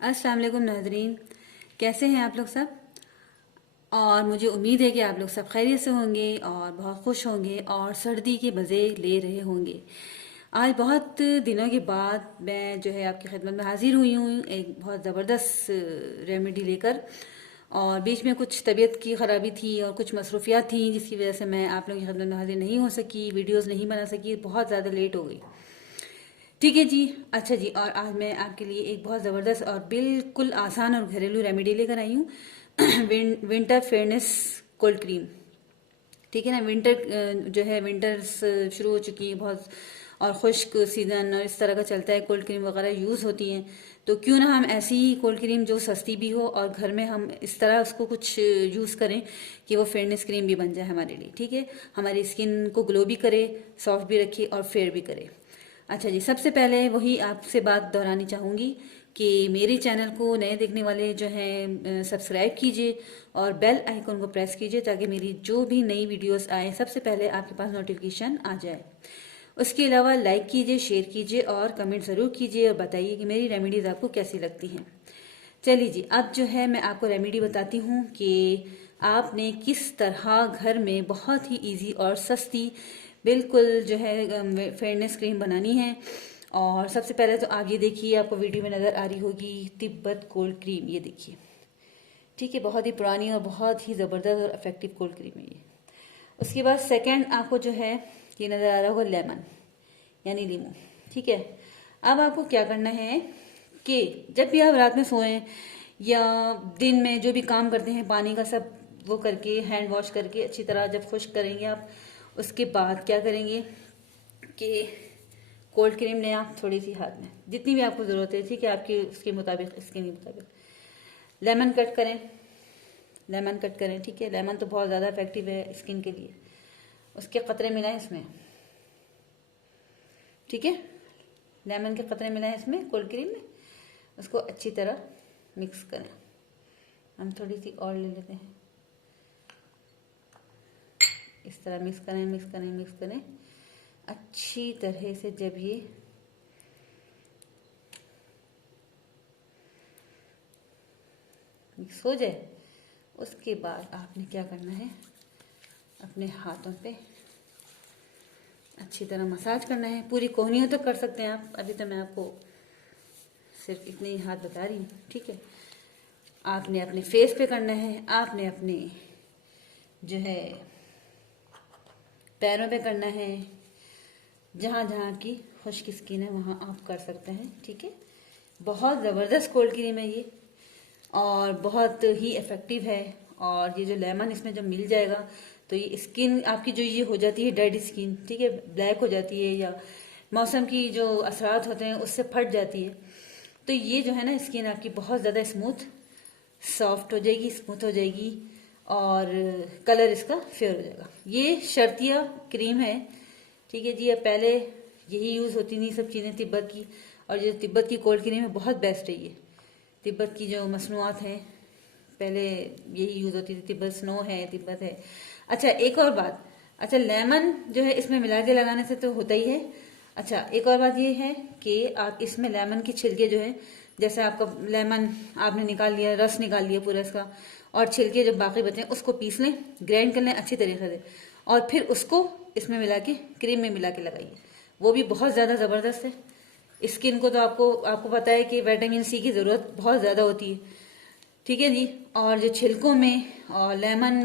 अस्सलाम वालेकुम नाज़रीन, कैसे हैं आप लोग सब। और मुझे उम्मीद है कि आप लोग सब खैरियत से होंगे और बहुत खुश होंगे और सर्दी के मज़े ले रहे होंगे। आज बहुत दिनों के बाद मैं जो है आपकी खिदमत में हाजिर हुई हूँ एक बहुत ज़बरदस्त रेमेडी लेकर। और बीच में कुछ तबीयत की ख़राबी थी और कुछ मसरूफियात थी जिसकी वजह से मैं आप लोगों की खिदमत में हाजिर नहीं हो सकी, वीडियोज़ नहीं बना सकी, बहुत ज़्यादा लेट हो गई। ठीक है जी। अच्छा जी, और आज मैं आपके लिए एक बहुत ज़बरदस्त और बिल्कुल आसान और घरेलू रेमेडी लेकर आई हूँ। Winter fairness cold cream. ठीक है ना, विंटर जो है विंटर्स शुरू हो चुकी है बहुत, और खुश्क सीज़न और इस तरह का चलता है, कोल्ड क्रीम वगैरह यूज़ होती हैं। तो क्यों ना हम ऐसी ही कोल्ड क्रीम जो सस्ती भी हो और घर में हम इस तरह उसको कुछ यूज़ करें कि वो फेयरनेस क्रीम भी बन जाए हमारे लिए। ठीक है, हमारी स्किन को ग्लो भी करे, सॉफ्ट भी रखे और फेयर भी करे। अच्छा जी, सबसे पहले वही आपसे बात दोहरानी चाहूँगी कि मेरे चैनल को नए देखने वाले जो हैं सब्सक्राइब कीजिए और बेल आइकन को प्रेस कीजिए ताकि मेरी जो भी नई वीडियोस आए सबसे पहले आपके पास नोटिफिकेशन आ जाए। उसके अलावा लाइक कीजिए, शेयर कीजिए और कमेंट ज़रूर कीजिए और बताइए कि मेरी रेमेडीज़ आपको कैसी लगती हैं। चलिए जी, अब जो है मैं आपको रेमेडी बताती हूँ कि आपने किस तरह घर में बहुत ही इजी और सस्ती बिल्कुल जो है फेयरनेस क्रीम बनानी है। और सबसे पहले तो आप ये देखिए, आपको वीडियो में नज़र आ रही होगी तिब्बत कोल्ड क्रीम, ये देखिए। ठीक है, बहुत ही पुरानी और बहुत ही ज़बरदस्त और इफेक्टिव कोल्ड क्रीम है ये। उसके बाद सेकंड आपको जो है ये नज़र आ रहा होगा लेमन, यानी नींबू। ठीक है, अब आपको क्या करना है कि जब भी आप रात में सोएं या दिन में जो भी काम करते हैं पानी का सब वो करके हैंड वॉश करके अच्छी तरह जब खुश्क करेंगे आप, उसके बाद क्या करेंगे कि कोल्ड क्रीम लें आप थोड़ी सी हाथ में, जितनी भी आपको ज़रूरत है। ठीक है, आपके उसके मुताबिक, स्किन के मुताबिक। लेमन कट करें, लेमन कट करें। ठीक है, लेमन तो बहुत ज़्यादा इफेक्टिव है स्किन के लिए। उसके कतरे मिलाएं इसमें। ठीक है, लेमन के कतरे मिलाएं इसमें कोल्ड क्रीम में, उसको अच्छी तरह मिक्स करें। हम थोड़ी सी और ले लेते हैं। इस तरह मिक्स करें, मिक्स करें, मिक्स करें अच्छी तरह से। जब ये मिक्स हो जाए उसके बाद आपने क्या करना है, अपने हाथों पे अच्छी तरह मसाज करना है। पूरी कोहनियों तक कर सकते हैं आप, अभी तो मैं आपको सिर्फ इतने ही हाथ बता रही हूँ। ठीक है, आपने अपने फेस पे करना है, आपने अपने जो है पैरों पे करना है, जहाँ जहाँ की खुश्क स्किन है वहाँ आप कर सकते हैं। ठीक है, बहुत ज़बरदस्त कोल्ड क्रीम है ये और बहुत ही इफ़ेक्टिव है। और ये जो लेमन इसमें जब मिल जाएगा तो ये स्किन आपकी जो ये हो जाती है डेड स्किन, ठीक है, ब्लैक हो जाती है या मौसम की जो असरात होते हैं उससे फट जाती है, तो ये जो है ना स्किन आपकी बहुत ज़्यादा स्मूथ सॉफ्ट हो जाएगी, स्मूथ हो जाएगी और कलर इसका फेयर हो जाएगा। ये शर्तिया क्रीम है। ठीक है जी, अब पहले यही यूज़ होती थी सब चीज़ें तिब्बत की, और जो तिब्बत की कोल्ड क्रीम है बहुत बेस्ट है ये। तिब्बत की जो मसनूआत हैं पहले यही यूज़ होती थी, तिब्बत स्नो है, तिब्बत है। अच्छा एक और बात, अच्छा लेमन जो है इसमें मिला के लगाने से तो होता ही है। अच्छा एक और बात ये है कि आप इसमें लेमन की छिलके जो है, जैसे आपका लेमन आपने निकाल लिया, रस निकाल लिया पूरा इसका, और छिलके जब बाकी बचे उसको पीस लें, ग्राइंड कर लें अच्छी तरीके से, और फिर उसको इसमें मिला के क्रीम में मिला के लगाइए। वो भी बहुत ज़्यादा ज़बरदस्त है। स्किन को तो आपको आपको पता है कि विटामिन सी की ज़रूरत बहुत ज़्यादा होती है। ठीक है जी, और जो छिलकों में और लेमन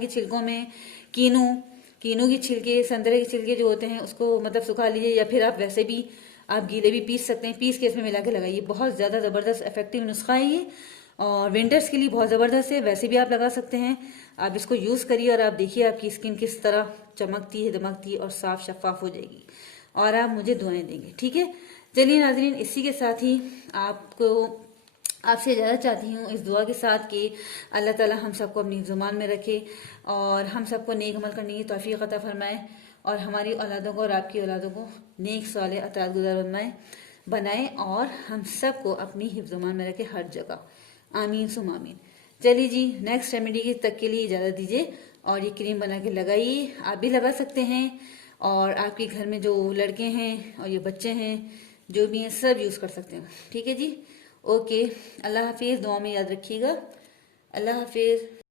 के छिलकों में कीनू कीनू की छिलके, संतरे के छिलके जो होते हैं उसको मतलब सुखा लीजिए, या फिर आप वैसे भी आप गीले भी पीस सकते हैं, पीस के इसमें मिला के लगाइए। बहुत ज़्यादा ज़बरदस्त इफेक्टिव नुस्खा है ये और विंटर्स के लिए बहुत ज़बरदस्त है। वैसे भी आप लगा सकते हैं, आप इसको यूज़ करिए और आप देखिए आपकी स्किन किस तरह चमकती है, दमकती है और साफ शफाफ हो जाएगी और आप मुझे दुआएं देंगे। ठीक है, चलिए नाजरीन, इसी के साथ ही आपसे इजाज़त चाहती हूँ इस दुआ के साथ कि अल्लाह ताला हम सबको अपनी ज़ुबान में रखे और हम सबको नेक अमल करने की तौफीक अता फरमाए और हमारी औलादों को और आपकी औलादों को नेक साले अताअत गुज़ार बनाए और हम सबको अपनी हिफ्ज़-ओ-मान में रखे हर जगह। आमीन सुम आमीन। चलिए जी, नेक्स्ट रेमेडी की तक के लिए इजाज़त दीजिए और ये क्रीम बना के लगाइए। आप भी लगा सकते हैं और आपके घर में जो लड़के हैं और ये बच्चे हैं जो भी हैं सब यूज़ कर सकते हैं। ठीक है जी, ओके, अल्लाह हाफिज़, दुआ में याद रखिएगा। अल्लाह हाफिज़।